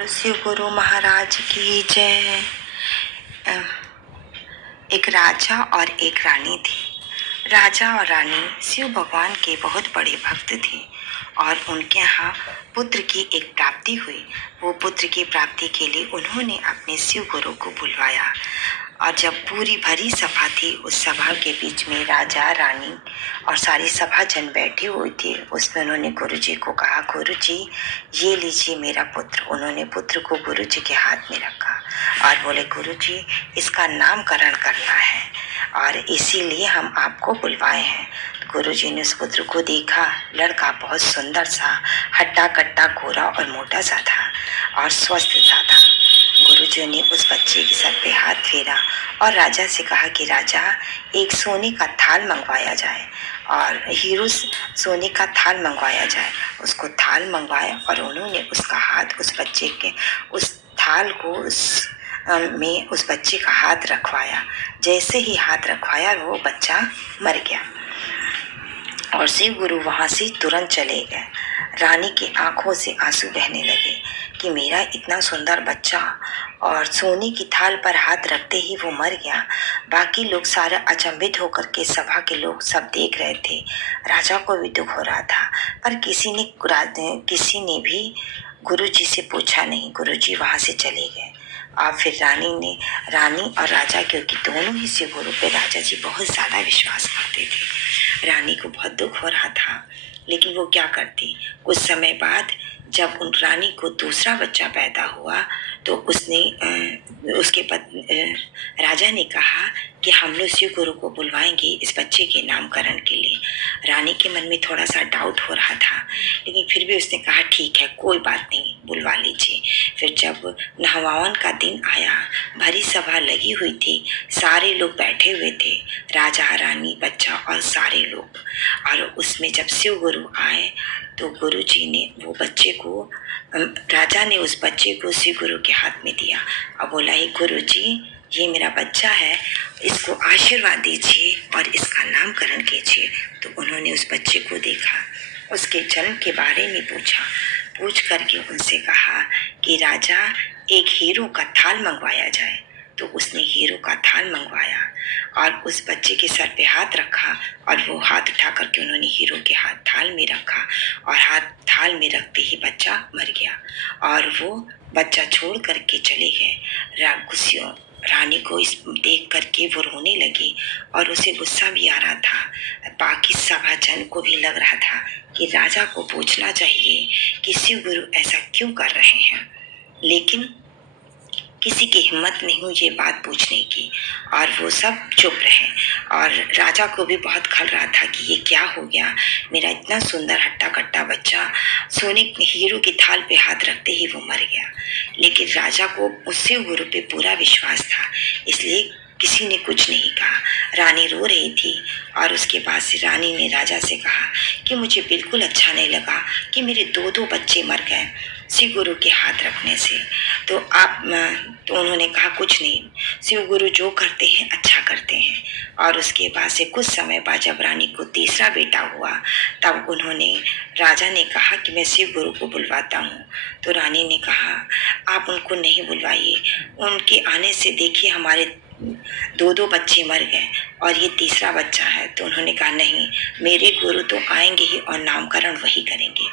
शिव गुरु महाराज की जय। एक राजा और एक रानी थी। राजा और रानी शिव भगवान के बहुत बड़े भक्त थे और उनके यहाँ पुत्र की एक प्राप्ति हुई। वो पुत्र की प्राप्ति के लिए उन्होंने अपने शिव गुरु को बुलवाया और जब पूरी भरी सभा थी, उस सभा के बीच में राजा, रानी और सारी सभा जन बैठे हुए थे। उसमें उन्होंने गुरुजी को कहा, गुरुजी ये लीजिए मेरा पुत्र। उन्होंने पुत्र को गुरुजी के हाथ में रखा और बोले, गुरुजी इसका नामकरण करना है और इसीलिए हम आपको बुलवाए हैं। गुरुजी ने उस पुत्र को देखा। लड़का बहुत सुंदर सा, हट्टा कट्टा, गोरा और मोटा सा था और स्वस्थ सा था। गुरुजी ने उस बच्चे के सर पे हाथ फेरा और राजा से कहा कि राजा, एक सोने का थाल मंगवाया जाए और हीरो सोने का थाल मंगवाया जाए। उसको थाल मंगवाया और उन्होंने उसका हाथ उस बच्चे के उस थाल को में उस बच्चे का हाथ रखवाया। जैसे ही हाथ रखवाया वो बच्चा मर गया और शिव गुरु वहाँ से तुरंत चले गए। रानी की आंखों से आंसू बहने लगे कि मेरा इतना सुंदर बच्चा और सोने की थाल पर हाथ रखते ही वो मर गया। बाकी लोग सारे अचंभित होकर के सभा के लोग सब देख रहे थे। राजा को भी दुख हो रहा था पर किसी ने भी गुरुजी से पूछा नहीं। गुरुजी वहाँ से चले गए और फिर रानी और राजा, क्योंकि दोनों ही शिव गुरु पे राजा जी बहुत ज़्यादा विश्वास करते थे, रानी को बहुत दुख हो रहा था। लेकिन वो क्या करती। कुछ समय बाद जब उन रानी को दूसरा बच्चा पैदा हुआ तो राजा ने कहा कि हम लोग शिव गुरु को बुलवाएंगे इस बच्चे के नामकरण के लिए। रानी के मन में थोड़ा सा डाउट हो रहा था, लेकिन फिर भी उसने कहा ठीक है, कोई बात नहीं, बुलवा लीजिए। फिर जब नहवावन का दिन आया, भरी सभा लगी हुई थी, सारे लोग बैठे हुए थे, राजा, रानी, बच्चा और सारे लोग। और उसमें जब शिव गुरु आए तो गुरुजी ने वो बच्चे को, राजा ने उस बच्चे को शिव गुरु के हाथ में दिया और बोला, ही गुरुजी ये मेरा बच्चा है, इसको आशीर्वाद दीजिए और इसका नामकरण कीजिए। तो उन्होंने उस बच्चे को देखा, उसके जन्म के बारे में पूछ करके उनसे कहा कि राजा एक हीरो का थाल मंगवाया जाए। तो उसने हीरो का थाल मंगवाया और उस बच्चे के सर पे हाथ रखा और वो हाथ उठा करके उन्होंने हीरो के हाथ थाल में रखा और हाथ थाल में रखते ही बच्चा मर गया और वो बच्चा छोड़ करके चले गए। रानी को इस देख करके वो रोने लगी और उसे गुस्सा भी आ रहा था। बाकी सभा जन को भी लग रहा था कि राजा को पूछना चाहिए कि शिव गुरु ऐसा क्यों कर रहे हैं, लेकिन किसी की हिम्मत नहीं हुई ये बात पूछने की और वो सब चुप रहे। और राजा को भी बहुत खल रहा था कि ये क्या हो गया, मेरा इतना सुंदर हट्टा कट्टा बच्चा सोने हीरो की थाल पे हाथ रखते ही वो मर गया। लेकिन राजा को उससे गुरु पे पूरा विश्वास था, इसलिए किसी ने कुछ नहीं कहा। रानी रो रही थी और उसके बाद से रानी ने राजा से कहा कि मुझे बिल्कुल अच्छा नहीं लगा कि मेरे दो बच्चे मर गए शिव गुरु के हाथ रखने से। तो उन्होंने कहा कुछ नहीं, शिव गुरु जो करते हैं अच्छा करते हैं। और उसके बाद से कुछ समय बाद जब रानी को तीसरा बेटा हुआ तब राजा ने कहा कि मैं शिव गुरु को बुलवाता हूँ। तो रानी ने कहा आप उनको नहीं बुलवाइए, उनके आने से देखिए हमारे दो बच्चे मर गए और ये तीसरा बच्चा है। तो उन्होंने कहा नहीं, मेरे गुरु तो आएंगे ही और नामकरण वही करेंगे।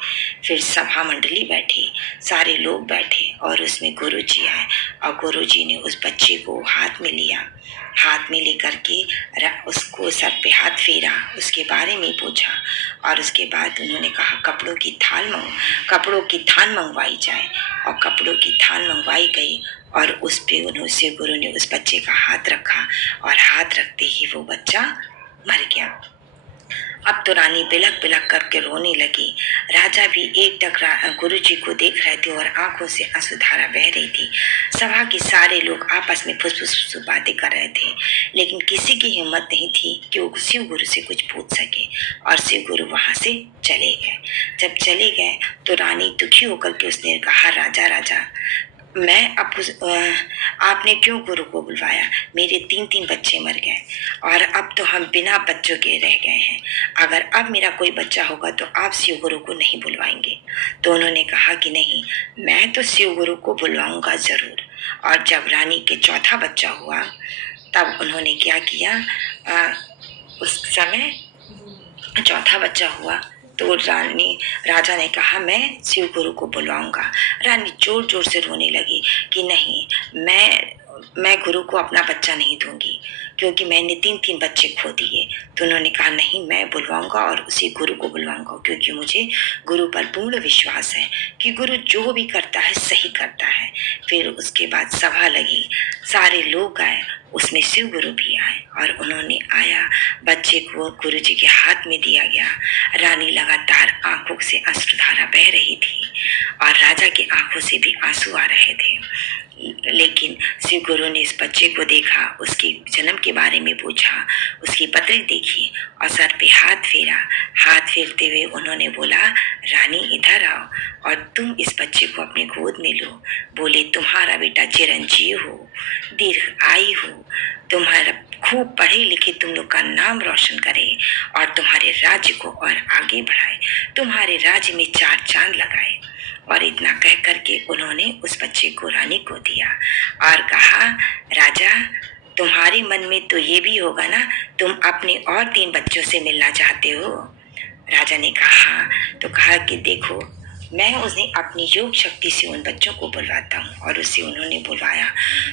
फिर सभा मंडली बैठी, सारे लोग बैठे और उसमें गुरुजी आए और गुरुजी ने उस बच्चे को हाथ में लिया, हाथ में लेकर के उसको सर पे हाथ फेरा, उसके बारे में पूछा और उसके बाद उन्होंने कहा कपड़ों की थाल मंगवाई जाए और कपड़ों की थाल मंगवाई गई और उस पे उन्होंने गुरु ने उस बच्चे का हाथ रखा और हाथ रखते ही वो बच्चा मर गया। अब तो रानी बिलक बिलक करके रोने लगी। राजा भी एकटक गुरुजी को देख रहे थे और आंखों से आंसुधारा बह रही थी। सभा के सारे लोग आपस में फुसफुस बातें कर रहे थे, लेकिन किसी की हिम्मत नहीं थी कि वो शिव गुरु से कुछ पूछ सके और शिव गुरु वहां से चले गए। जब चले गए तो रानी दुखी होकर के उसने कहा, राजा मैं आपने क्यों गुरु को बुलवाया? मेरे 3-3 बच्चे मर गए और अब तो हम बिना बच्चों के रह गए हैं। अगर अब मेरा कोई बच्चा होगा तो आप शिव गुरु को नहीं बुलवाएंगे? तो उन्होंने कहा कि नहीं, मैं तो शिव गुरु को बुलवाऊंगा ज़रूर। और जब रानी के चौथा बच्चा हुआ तब उन्होंने क्या किया, उस समय चौथा बच्चा हुआ तो राजा ने कहा मैं शिव गुरु को बुलवाऊंगा। रानी जोर जोर से रोने लगी कि नहीं, मैं गुरु को अपना बच्चा नहीं दूंगी, क्योंकि मैंने 3-3 बच्चे खो दिए। तो उन्होंने कहा नहीं, मैं बुलवाऊंगा और उसी गुरु को बुलवाऊंगा, क्योंकि मुझे गुरु पर पूर्ण विश्वास है कि गुरु जो भी करता है सही करता है। फिर उसके बाद सभा लगी, सारे लोग आए, उसमें शिव गुरु भी आए और उन्होंने आया, बच्चे को गुरु जी के हाथ में दिया गया। रानी लगातार आंखों से अश्रुधारा बह रही थी और राजा की आंखों से भी आंसू आ रहे थे। लेकिन शिव गुरु ने इस बच्चे को देखा, उसके जन्म के बारे में पूछा, उसकी पत्री देखी और सर पे हाथ फेरा। हाथ फेरते हुए उन्होंने बोला, रानी इधर आओ और तुम इस बच्चे को अपनी गोद में लो। बोले, तुम्हारा बेटा चिरंजीव हो, दीर्घ आयु हो, तुम्हारा खूब पढ़े लिखे तुम लोग का नाम रोशन करे और तुम्हारे राज्य को और आगे बढ़ाए, तुम्हारे राज्य में 4 चांद लगाए। और इतना कह करके उन्होंने उस बच्चे को रानी को दिया और कहा, राजा तुम्हारे मन में तो ये भी होगा ना, तुम अपने और 3 बच्चों से मिलना चाहते हो? राजा ने कहा, तो कहा कि देखो, मैं उन्हें अपनी योग शक्ति से उन बच्चों को बुलवाता हूँ। और उसे उन्होंने बुलवाया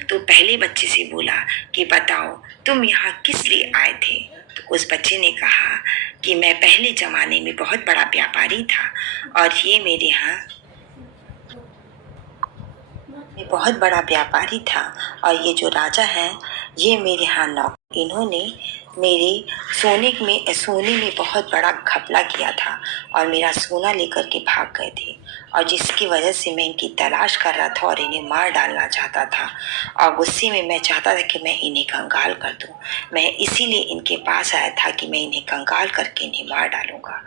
तो पहले बच्चे से बोला कि बताओ तुम यहाँ किस लिए आए थे? तो उस बच्चे ने कहा कि मैं पहले जमाने में बहुत बड़ा व्यापारी था और ये मेरे यहाँ बहुत बड़ा व्यापारी था और ये जो राजा हैं ये मेरे यहाँ नौकर, इन्होंने मेरे सोने में बहुत बड़ा घपला किया था और मेरा सोना लेकर के भाग गए थे और जिसकी वजह से मैं इनकी तलाश कर रहा था और इन्हें मार डालना चाहता था और गुस्से में मैं चाहता था कि मैं इन्हें कंगाल कर दूं। मैं इसीलिए इनके पास आया था कि मैं इन्हें कंगाल करके इन्हें मार डालूंगा।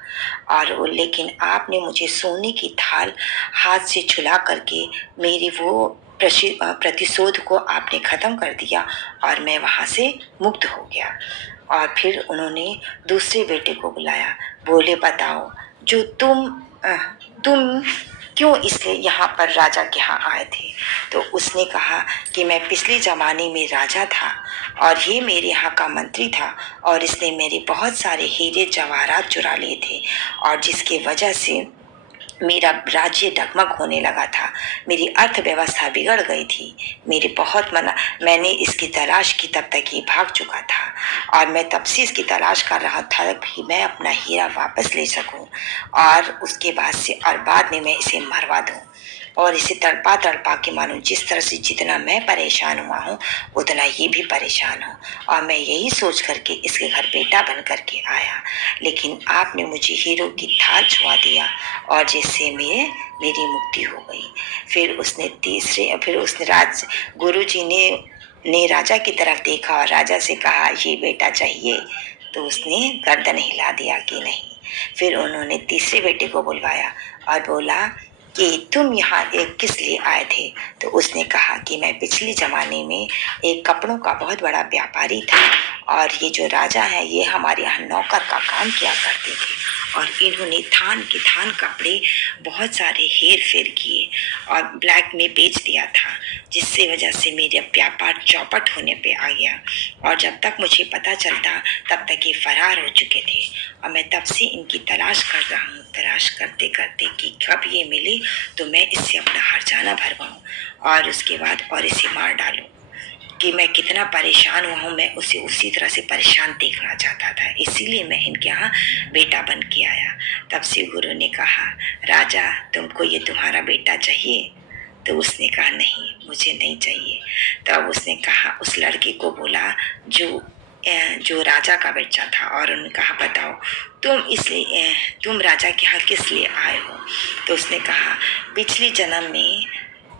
और लेकिन आपने मुझे सोने की थाल हाथ से छुला करके मेरी वो प्रतिशोध को आपने ख़त्म कर दिया और मैं वहाँ से मुक्त हो गया। और फिर उन्होंने दूसरे बेटे को बुलाया। बोले, बताओ जो तुम क्यों इसलिए यहाँ पर राजा के यहाँ आए थे? तो उसने कहा कि मैं पिछले ज़माने में राजा था और ये मेरे यहाँ का मंत्री था और इसने मेरे बहुत सारे हीरे जवाहरात चुरा लिए थे और जिसकी वजह से मेरा राज्य डगमग होने लगा था, मेरी अर्थव्यवस्था बिगड़ गई थी। मैंने इसकी तलाश की, तब तक ये भाग चुका था और मैं तब से इसकी तलाश कर रहा था कि मैं अपना हीरा वापस ले सकूं और उसके बाद में मैं इसे मरवा दूं और इसे तड़पा तड़पा के मानो जिस तरह से जितना मैं परेशान हुआ हूँ उतना ये भी परेशान हो और मैं यही सोच करके इसके घर बेटा बन करके आया। लेकिन आपने मुझे हीरो की थाल छुआ दिया और जिससे मेरी मुक्ति हो गई। फिर उसने गुरु जी ने राजा की तरफ देखा और राजा से कहा, ये बेटा चाहिए? तो उसने गर्दन हिला दिया कि नहीं। फिर उन्होंने तीसरे बेटे को बुलवाया और बोला कि तुम यहाँ किस लिए आए थे? तो उसने कहा कि मैं पिछले ज़माने में एक कपड़ों का बहुत बड़ा व्यापारी था और ये जो राजा है ये हमारे यहाँ नौकर का काम किया करते थे और इन्होंने थान के थान कपड़े बहुत सारे हेर फेर किए और ब्लैक में बेच दिया था, जिससे वजह से मेरा व्यापार चौपट होने पे आ गया और जब तक मुझे पता चलता तब तक ये फरार हो चुके थे और मैं तब से इनकी तलाश कर रहा हूँ, तलाश करते करते कि कब ये मिले तो मैं इससे अपना हर्जाना भरवाऊँ और उसके बाद और इसे मार डालूँ। कि मैं कितना परेशान हुआ हूँ, मैं उसे उसी तरह से परेशान देखना चाहता था, इसीलिए मैं इनके यहाँ बेटा बन के आया। तब से गुरु ने कहा, राजा तुमको ये तुम्हारा बेटा चाहिए? तो उसने कहा नहीं, मुझे नहीं चाहिए। तब उसने कहा, उस लड़के को बोला जो राजा का बच्चा था और उन्होंने कहा, बताओ तुम राजा के यहाँ किस लिए आए हो? तो उसने कहा, पिछले जन्म में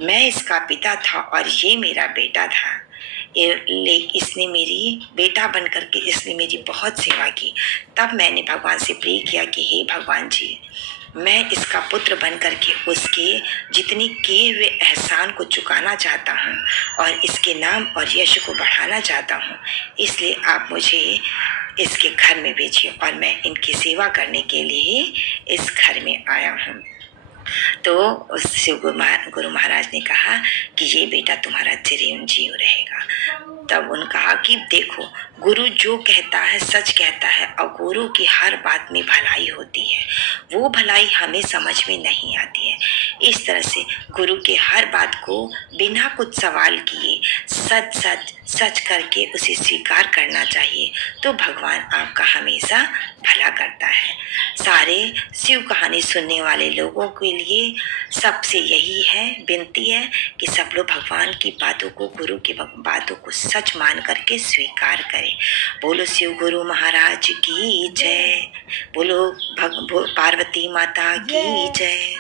मैं इसका पिता था और ये मेरा बेटा था, इसने मेरी बेटा बन करके इसने मेरी बहुत सेवा की। तब मैंने भगवान से प्रे किया कि हे भगवान जी, मैं इसका पुत्र बन करके उसके जितने किए हुए एहसान को चुकाना चाहता हूँ और इसके नाम और यश को बढ़ाना चाहता हूँ, इसलिए आप मुझे इसके घर में भेजिए और मैं इनकी सेवा करने के लिए इस घर में आया हूँ। तो उस शिव गुरु महाराज ने कहा कि ये बेटा तुम्हारा चिरंजीव रहेगा। तब उन्होंने कहा कि देखो, गुरु जो कहता है सच कहता है और गुरु की हर बात में भलाई होती है, वो भलाई हमें समझ में नहीं आती है। इस तरह से गुरु के हर बात को बिना कुछ सवाल किए सच सच सच करके उसे स्वीकार करना चाहिए, तो भगवान आपका हमेशा भला करता है। सारे शिव कहानी सुनने वाले लोगों के लिए सबसे यही है, विनती है कि सब लोग भगवान की बातों को, गुरु की बातों को सच मान करके स्वीकार करें। बोलो शिव गुरु महाराज की जय, बोलो पार्वती माता की जय।